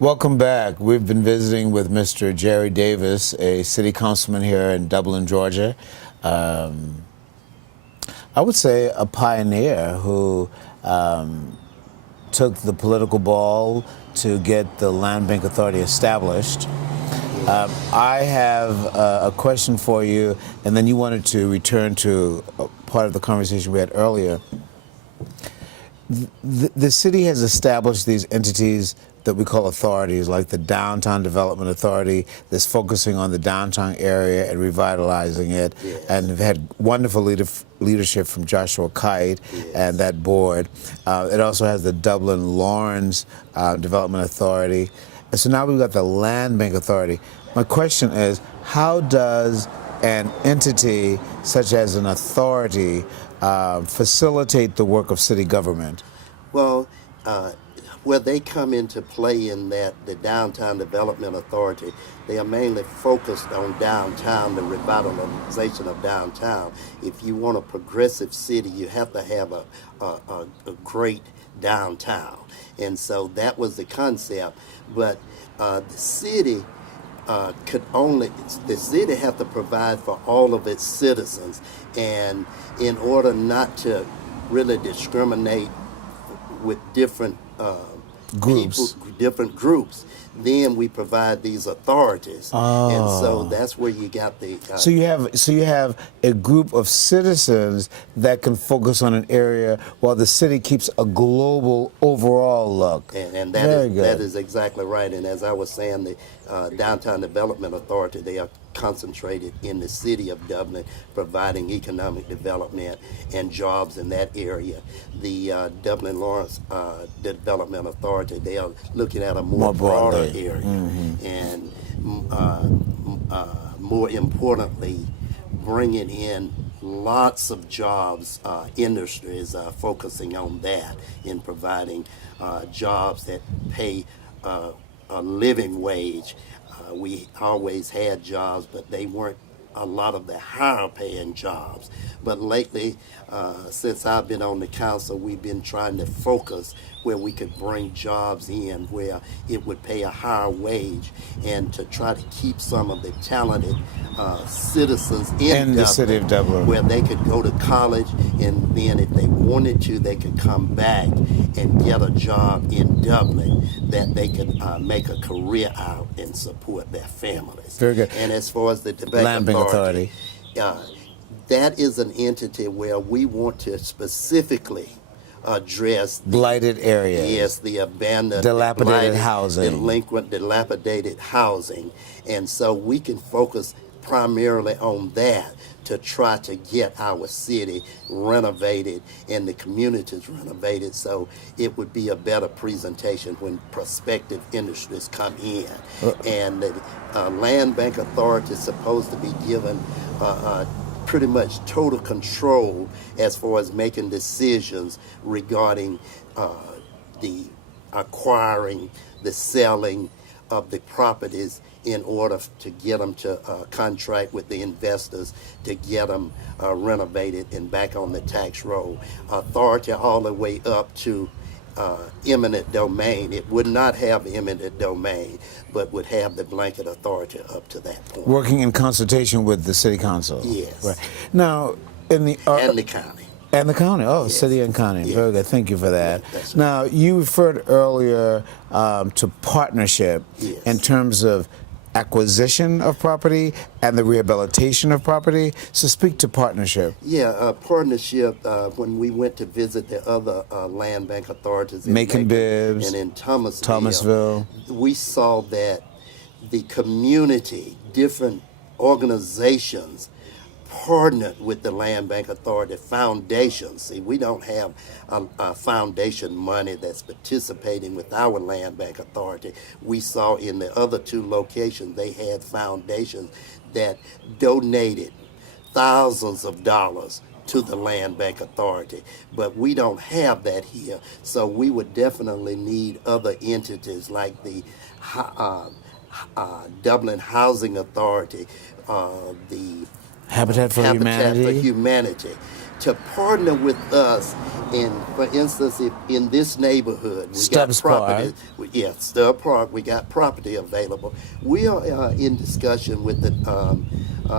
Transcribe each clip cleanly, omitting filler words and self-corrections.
Welcome back. We've been visiting with Mr. Jerry Davis, a city councilman here in Dublin, Georgia. I would say a pioneer who took the political ball to get the Land Bank Authority established. I have a question for you, and then you wanted to return to part of the conversation we had earlier. The city has established these entities that we call authorities, like the Downtown Development Authority, that's focusing on the downtown area and revitalizing it, Yes. and have had wonderful leadership from Joshua Kite and that board. It also has the Dublin Lawrence Development Authority. And so now we've got the Land Bank Authority. My question is, how does an entity such as an authority facilitate the work of city government? Well, where they come into play in that the Downtown Development Authority, they are mainly focused on downtown, the revitalization of downtown. If you want a progressive city, you have to have a great downtown. And so that was the concept. But the city the city have to provide for all of its citizens. And in order not to really discriminate with different Groups. different groups, then we provide these authorities. And so that's where you got the So you have a group of citizens that can focus on an area while the city keeps a global overall look. and that is exactly right. And as I was saying, the Downtown Development Authority, they are concentrated in the city of Dublin, providing economic development and jobs in that area. The Dublin Lawrence Development Authority, they are looking at a more broader area. And more importantly, bringing in lots of jobs, industries focusing on that, in providing jobs that pay a living wage. We always had jobs, but they weren't a lot of the higher paying jobs. But lately, since I've been on the council, we've been trying to focus where we could bring jobs in where it would pay a higher wage, and to try to keep some of the talented citizens in the city of Dublin, where they could go to college, and then if they wanted to, they could come back and get a job in Dublin that they could make a career out and support their families. Very good. And as far as the Land Bank Authority, that is an entity where we want to specifically address blighted areas. Yes, the abandoned, dilapidated housing, delinquent, dilapidated housing. And so we can focus primarily on that to try to get our city renovated and the communities renovated, so it would be a better presentation when prospective industries come in. And the Land Bank Authority is supposed to be given pretty much total control as far as making decisions regarding the acquiring, the selling of the properties, in order to get them to contract with the investors to get them renovated and back on the tax roll. Authority all the way up to eminent domain. It would not have eminent domain, but would have the blanket authority up to that point. Working in consultation with the city council. Yes. Right. Now, in the and the county. And the county, Yes. City and county. Yes. Very good. Thank you for that. Yeah, that's right. Now, you referred earlier to partnership Yes. in terms of acquisition of property and the rehabilitation of property. So speak to partnership. Yeah, partnership, when we went to visit the other land bank authorities in Macon Bibbs and in Thomasville, we saw that the community, different organizations, partnered with the Land Bank Authority, foundations. See, we don't have a foundation money that's participating with our Land Bank Authority. We saw in the other two locations, they had foundations that donated thousands of dollars to the Land Bank Authority, but we don't have that here. So we would definitely need other entities like the Dublin Housing Authority, the Habitat for Humanity, to partner with us. And for instance, if in this neighborhood we Stubbs got property, Park. Stubb Park, we got property available. We are in discussion with the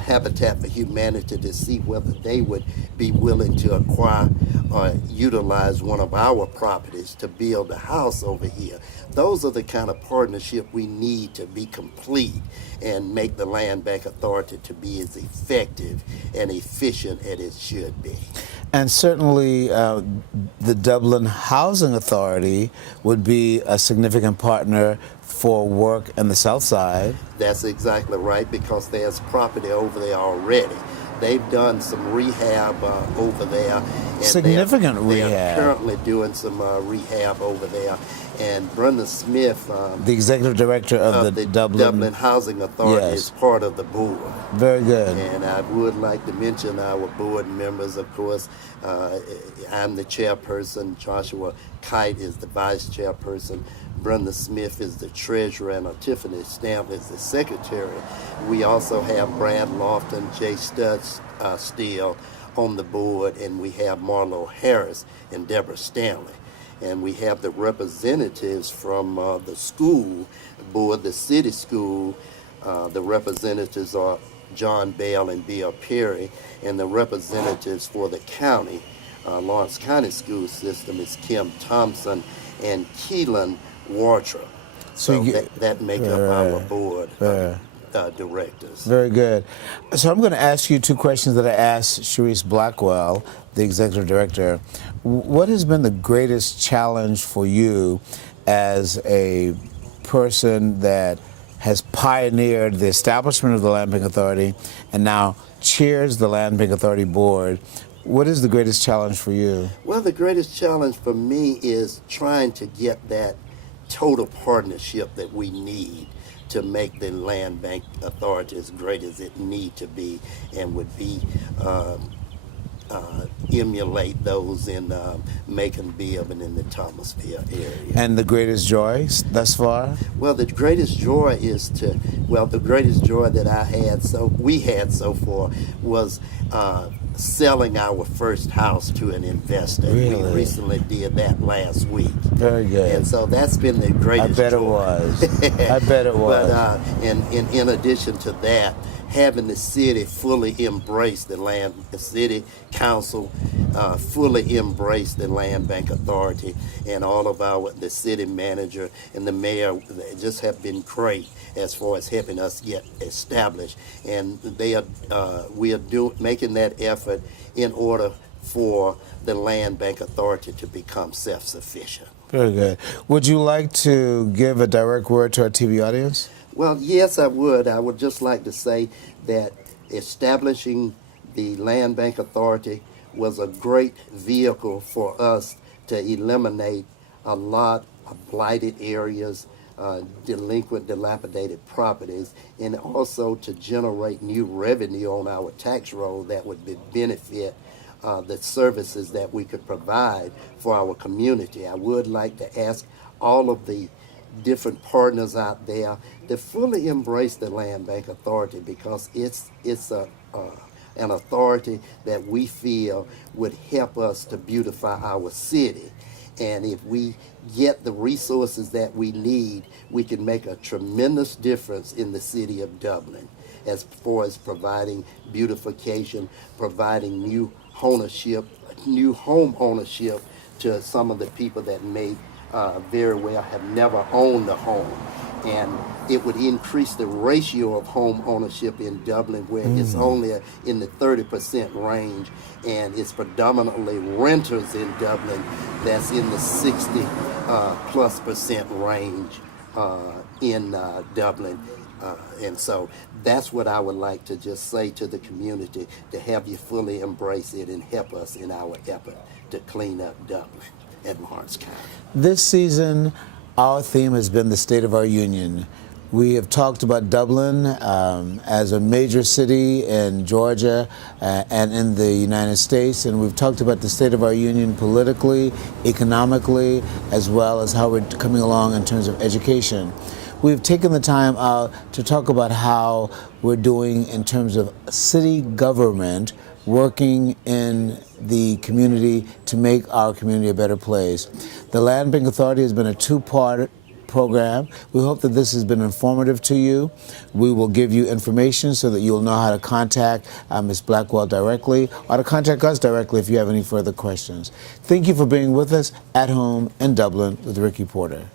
Habitat for Humanity to see whether they would be willing to acquire or utilize one of our properties to build a house over here. Those are the kind of partnership we need to be complete and make the Land Bank Authority to be as effective and efficient as it should be. And certainly the Dublin Housing Authority would be a significant partner for work in the South Side. That's exactly right, because there's property over there already. They've done some rehab over there. And Significant rehab. They're currently doing some rehab over there. And Brenda Smith, the executive director of the Dublin Housing Authority, yes, is part of the board. Very good. And I would like to mention our board members, of course. I'm the chairperson. Joshua Kite is the vice chairperson. Brenda Smith is the treasurer, and Tiffany Stamp is the secretary. We also have Brad Lofton, Jay Steele on the board, and we have Marlo Harris and Deborah Stanley. And we have the representatives from the school board, the city school. The representatives are John Bell and Bill Perry, and the representatives for the county, Lawrence County School System, is Kim Thompson and Keelan Wartra. So that make up our board directors. Very good. So I'm going to ask you two questions that I asked Sharice Blackwell, the executive director. What has been the greatest challenge for you as a person that has pioneered the establishment of the Land Bank Authority and now chairs the Land Bank Authority board? What is the greatest challenge for you? Well, the greatest challenge for me is trying to get that total partnership that we need to make the Land Bank Authority as great as it need to be, and would be emulate those in Macon, Beavan, in the Thomasville area. And the greatest joy thus far? Well, the greatest joy is the greatest joy that we had so far was selling our first house to an investor. Really? We recently did that last week. Very good. And so that's been the greatest I bet joy. it was. I bet it was. But in addition to that, having the city fully embrace the city council fully embrace the Land Bank Authority, and all of the city manager and the mayor just have been great as far as helping us get established. And we are making that effort in order for the Land Bank Authority to become self-sufficient. Very good. Would you like to give a direct word to our TV audience? Well, yes, I would. I would just like to say that establishing the Land Bank Authority was a great vehicle for us to eliminate a lot of blighted areas, delinquent, dilapidated properties, and also to generate new revenue on our tax roll that would benefit the services that we could provide for our community. I would like to ask all of the different partners out there to fully embrace the Land Bank Authority, because it's an authority that we feel would help us to beautify our city. And if we get the resources that we need, we can make a tremendous difference in the city of Dublin as far as providing beautification, providing new home ownership to some of the people that may very well have never owned a home. And it would increase the ratio of home ownership in Dublin, where it's only in the 30% range, and it's predominantly renters in Dublin that's in the 60+% range in Dublin. And so that's what I would like to just say to the community, to have you fully embrace it and help us in our effort to clean up Dublin and Lawrence County. This season, our theme has been the State of Our Union. We have talked about Dublin as a major city in Georgia and in the United States, and we've talked about the state of our union politically, economically, as well as how we're coming along in terms of education. We've taken the time out to talk about how we're doing in terms of city government working in the community to make our community a better place. The Land Bank Authority has been a two-part program. We hope that this has been informative to you. We will give you information so that you'll know how to contact Ms. Blackwell directly or to contact us directly if you have any further questions. Thank you for being with us at home in Dublin with Ricky Porter.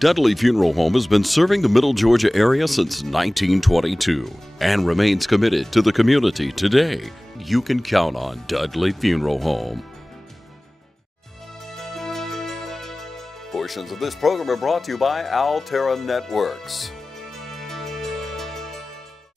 Dudley Funeral Home has been serving the Middle Georgia area since 1922 and remains committed to the community today. You can count on Dudley Funeral Home. Portions of this program are brought to you by Altera Networks.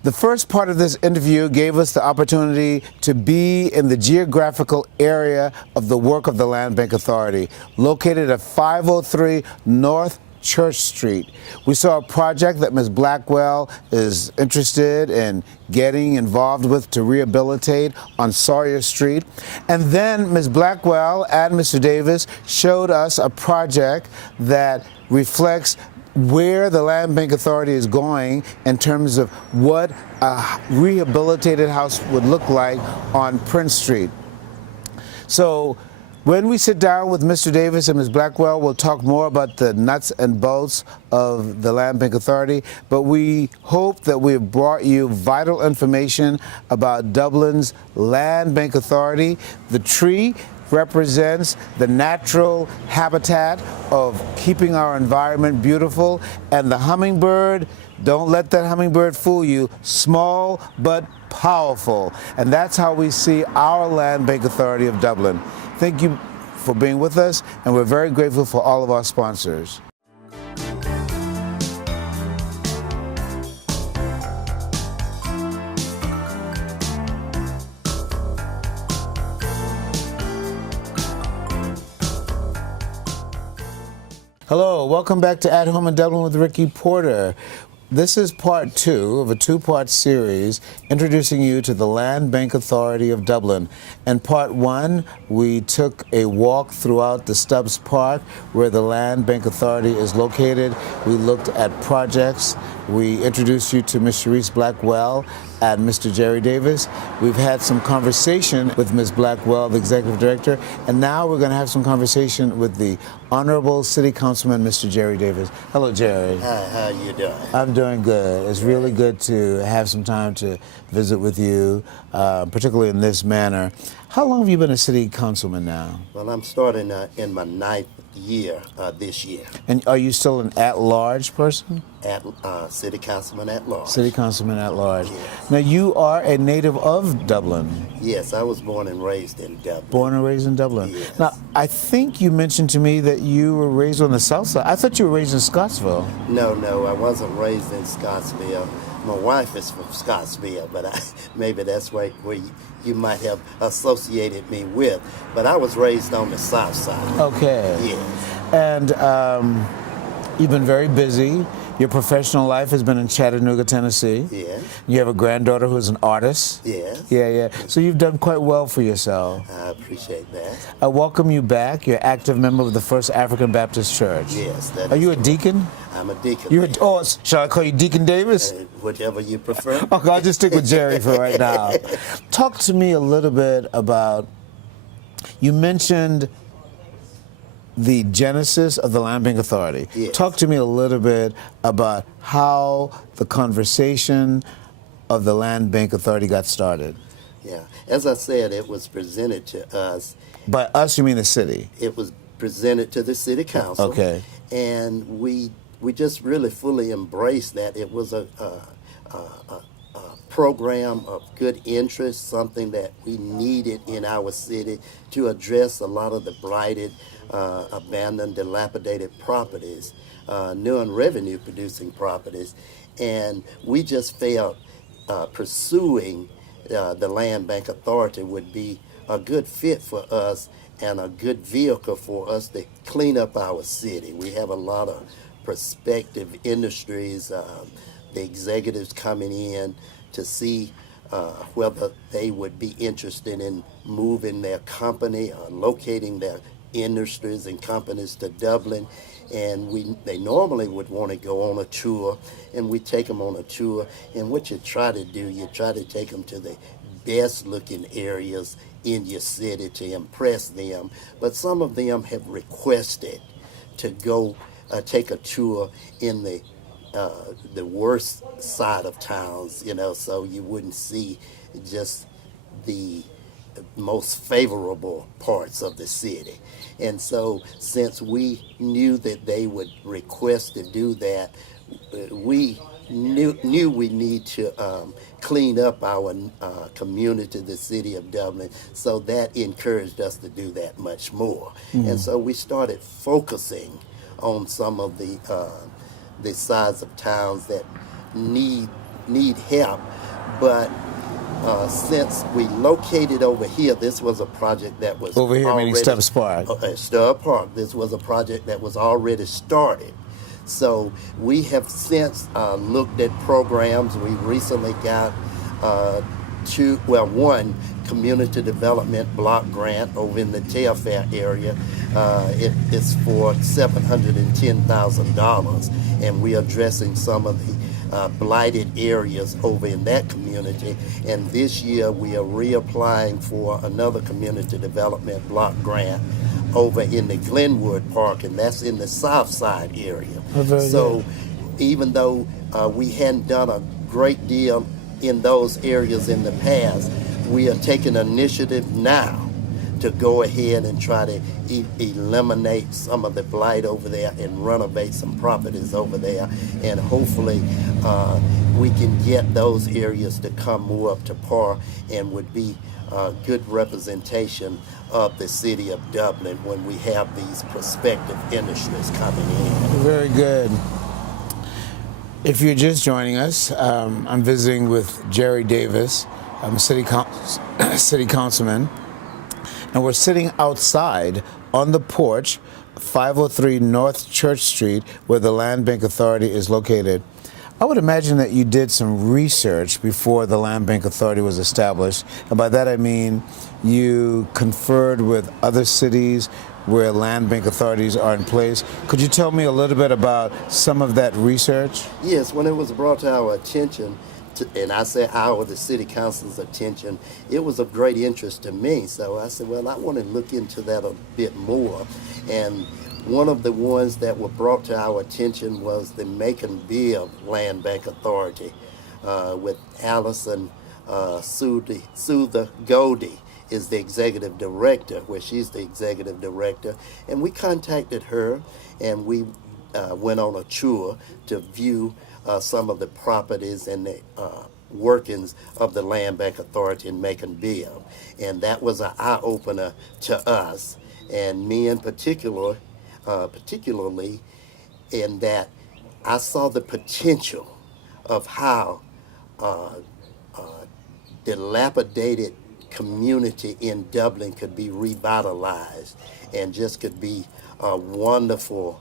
The first part of this interview gave us the opportunity to be in the geographical area of the work of the Land Bank Authority, located at 503 North Church Street. We saw a project that Ms. Blackwell is interested in getting involved with to rehabilitate on Sawyer Street. And then Ms. Blackwell and Mr. Davis showed us a project that reflects where the Land Bank Authority is going in terms of what a rehabilitated house would look like on Prince Street. So when we sit down with Mr. Davis and Ms. Blackwell, we'll talk more about the nuts and bolts of the Land Bank Authority, but we hope that we have brought you vital information about Dublin's Land Bank Authority. The tree represents the natural habitat of keeping our environment beautiful, and the hummingbird, don't let that hummingbird fool you, small but powerful. And that's how we see our Land Bank Authority of Dublin. Thank you for being with us, and we're very grateful for all of our sponsors. Hello, welcome back to At Home in Dublin with Ricky Porter. This is part two of a two-part series introducing you to the Land Bank Authority of Dublin. In part one, we took a walk throughout the Stubbs Park where the Land Bank Authority is located. We looked at projects. We introduced you to Ms. Sharice Blackwell and Mr. Jerry Davis. We've had some conversation with Ms. Blackwell, the Executive Director, and now we're going to have some conversation with the Honorable City Councilman, Mr. Jerry Davis. Hello, Jerry. Hi, how you doing? I'm doing good. It's really good to have some time to visit with you, particularly in this manner. How long have you been a city councilman now? Well, I'm starting in my 9th year this year. And are you still an at-large person? At City Councilman at large. City councilman at large. Yes. Now, you are a native of Dublin. Yes, I was born and raised in Dublin. Born and raised in Dublin. Yes. Now, I think you mentioned to me that you were raised on the south side. I thought you were raised in Scottsville. No, I wasn't raised in Scottsville. My wife is from Scottsville, but maybe that's where you might have associated me with. But I was raised on the south side. Okay. Yes. And you've been very busy. Your professional life has been in Chattanooga, Tennessee. Yes. You have a granddaughter who's an artist. Yes. Yeah. So you've done quite well for yourself. I appreciate that. I welcome you back. You're an active member of the First African Baptist Church. Yes. Are you a deacon? I'm a deacon. Shall I call you Deacon Davis? Whichever you prefer. Okay, I'll just stick with Jerry for right now. Talk to me a little bit about, you mentioned the genesis of the Land Bank Authority. Yes. Talk to me a little bit about how the conversation of the Land Bank Authority got started. Yeah. As I said, it was presented to us. By us, you mean the city? It was presented to the city council. Okay. And we just really fully embraced that. It was a program of good interest, something that we needed in our city to address a lot of the blighted, abandoned, dilapidated properties, new and revenue producing properties. And we just felt pursuing the Land Bank Authority would be a good fit for us and a good vehicle for us to clean up our city. We have a lot of prospective industries, the executives coming in to see whether they would be interested in moving their company or locating their industries and companies to Dublin. And they normally would want to go on a tour, and we take them on a tour. And what you try to do, you try to take them to the best looking areas in your city to impress them. But some of them have requested to go take a tour in the worst side of towns, so you wouldn't see just the most favorable parts of the city. And so since we knew that they would request to do that, we knew we need to clean up our community, the city of Dublin, so that encouraged us to do that much more. And so we started focusing on some of the sides of towns that need help. But since we located over here, this was a project that was Over here, already, meaning Stubbs Park. Stubbs Park. This was a project that was already started. So we have since looked at programs. We recently got one community development block grant over in the Telfair area. It's for $710,000, and we're addressing some of the blighted areas over in that community. And this year we are reapplying for another community development block grant over in the Glenwood Park, and that's in the South Side area. So even though we hadn't done a great deal in those areas in the past, we are taking initiative now to go ahead and try to eliminate some of the blight over there and renovate some properties over there. And hopefully we can get those areas to come more up to par and would be good representation of the city of Dublin when we have these prospective industries coming in. Very good. If you're just joining us, I'm visiting with Jerry Davis. I'm a city councilman, and we're sitting outside on the porch, 503 North Church Street, where the Land Bank Authority is located. I would imagine that you did some research before the Land Bank Authority was established, and by that I mean you conferred with other cities where land bank authorities are in place. Could you tell me a little bit about some of that research? Yes, when it was brought to our attention, and I say the city council's attention, it was of great interest to me. So I said, well, I want to look into that a bit more. And one of the ones that were brought to our attention was the Macon-Bibb Land Bank Authority with Allison Souther Goldie is the executive director, where she's the executive director. And we contacted her, and we went on a tour to view some of the properties and the workings of the Land Bank Authority in Macon-Bibb. And that was an eye-opener to us, and me in particularly in that I saw the potential of how dilapidated community in Dublin could be revitalized and just could be a wonderful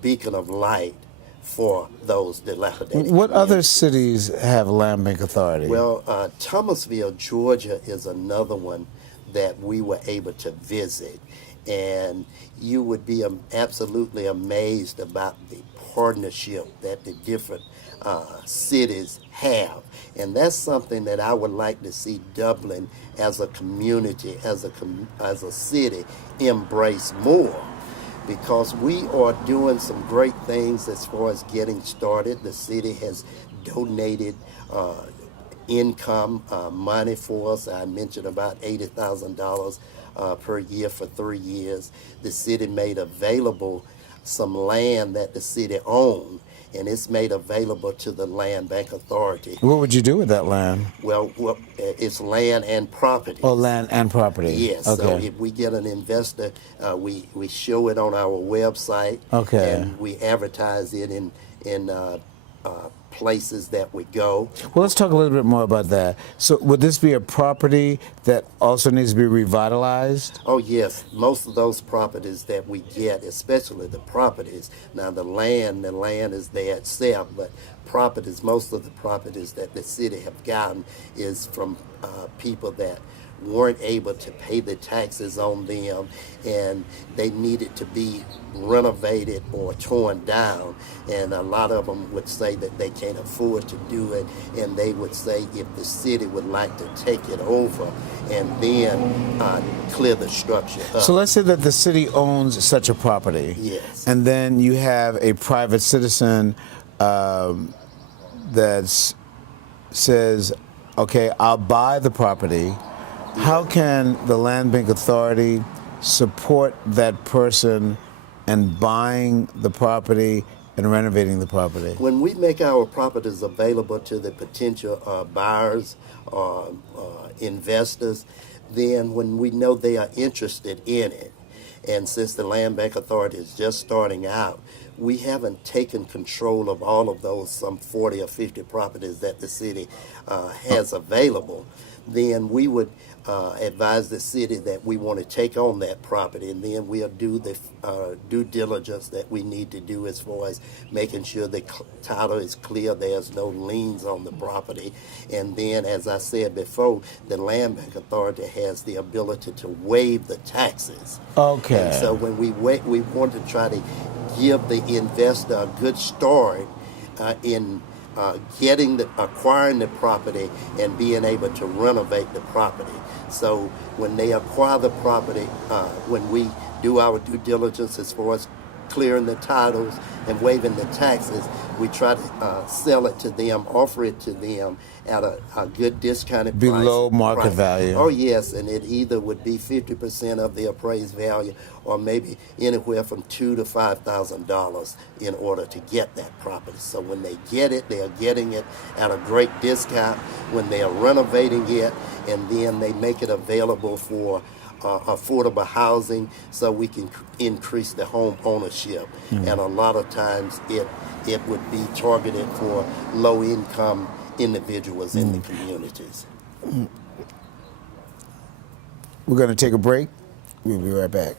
beacon of light for those dilapidated What other communities. cities have land bank authority? Well, Thomasville, Georgia is another one that we were able to visit, and you would be absolutely amazed about the partnership that the different cities have. And that's something that I would like to see Dublin as a community, as a city, embrace more, because we are doing some great things as far as getting started. The city has donated income, money for us. I mentioned about $80,000 per year for 3 years. The city made available some land that the city owned, and it's made available to the Land Bank Authority. What would you do with that land? Well, it's land and property. Oh, land and property. Yes. Okay. So if we get an investor, we show it on our website. Okay. And we advertise it in places that we go. Well, let's talk a little bit more about that. So, would this be a property that also needs to be revitalized? Oh yes, most of those properties that we get, especially the properties. Now the land is there itself, but properties, most of the properties that the city have gotten is from people that weren't able to pay the taxes on them, and they needed to be renovated or torn down. And a lot of them would say that they can't afford to do it, and they would say if the city would like to take it over and then clear the structure up. So let's say that the city owns such a property. Yes. And then you have a private citizen that says, okay, I'll buy the property. How can the Land Bank Authority support that person in buying the property and renovating the property? When we make our properties available to the potential buyers or investors, then when we know they are interested in it, and since the Land Bank Authority is just starting out, we haven't taken control of all of those some 40 or 50 properties that the city has available, then we would advise the city that we want to take on that property, and then we'll do the due diligence that we need to do as far as making sure the title is clear, there's no liens on the property. And then, as I said before, the Land Bank Authority has the ability to waive the taxes. Okay. And so when we want to try to give the investor a good start in acquiring the property and being able to renovate the property. So when they acquire the property, when we do our due diligence as far as clearing the titles and waiving the taxes, we try to sell it to them, offer it to them at a good discounted price. Below market value. Oh yes, and it either would be 50% of the appraised value, or maybe anywhere from $2,000 to $5,000 in order to get that property. So when they get it, they are getting it at a great discount. When they are renovating it, and then they make it available for affordable housing, so we can increase the home ownership. And a lot of times it would be targeted for low income individuals in the communities. We're going to take a break. We'll be right back.